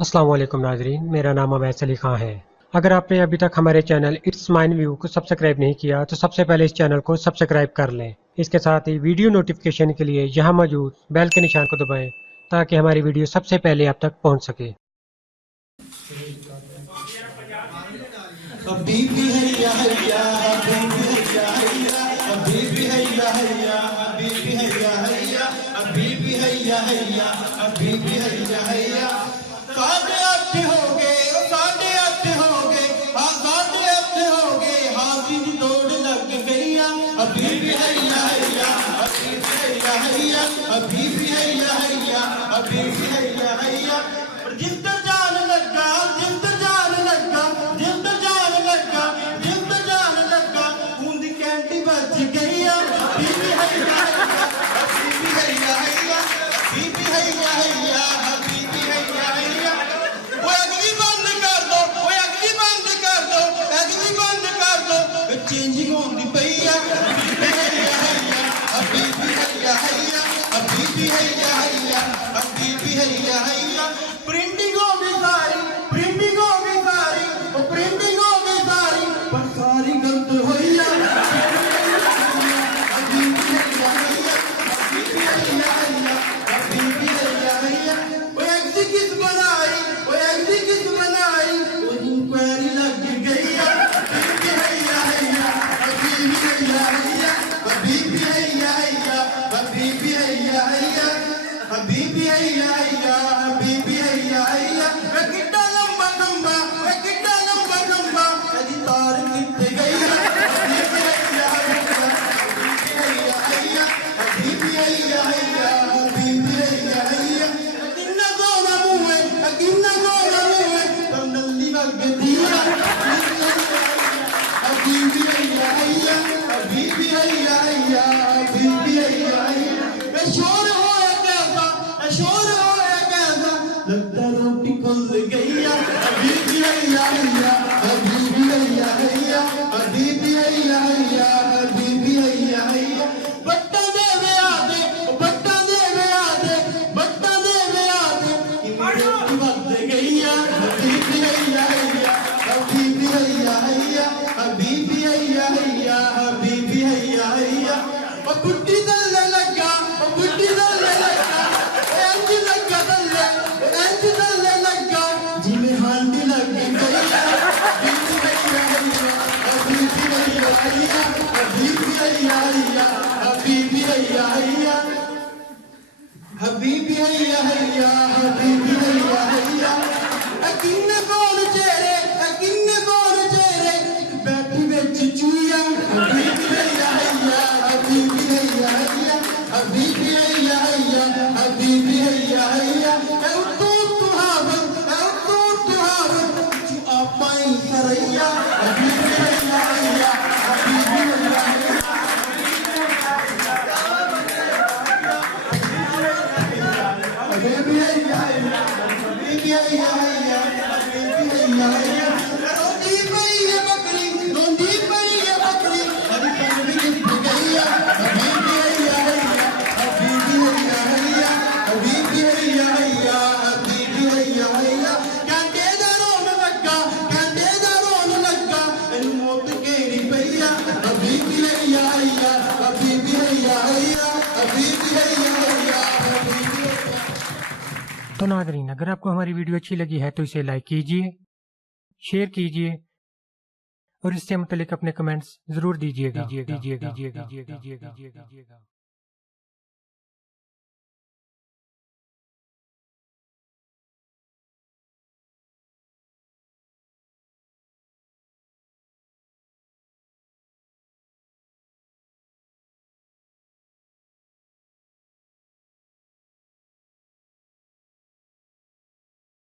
अस्सलाम वालेकुम नाजरीन, मेरा नाम अवैस अली खां है। अगर आपने अभी तक हमारे चैनल इट्स माइन व्यू को सब्सक्राइब नहीं किया तो सबसे पहले इस चैनल को सब्सक्राइब कर लें। इसके साथ ही वीडियो नोटिफिकेशन के लिए यहाँ मौजूद बेल के निशान को दबाएं ताकि हमारी वीडियो सबसे पहले आप तक पहुँच सके। Changing on the bay, printing on the sari, printing on the sari, printing on the sari, but sorry, come to Hoya. Habibi hayya hayya, Habibi hayya hayya. Akinne koon chere, akinne koon chere. Baithi vich chuya. Habibi hayya hayya, Habibi hayya hayya, Habibi hayya hayya, Habibi hayya hayya. Auto tuhavan, chu apai saraya. Habibi hayya hayya, Habibi hayya hayya. Baby, hey, baby, तो नाज़रीन, अगर आपको हमारी video अच्छी लगी है तो इसे लाइक कीजिए, शेयर कीजिए और इससे मुतालिक अपने कमेंट्स जरूर दीजिएगा।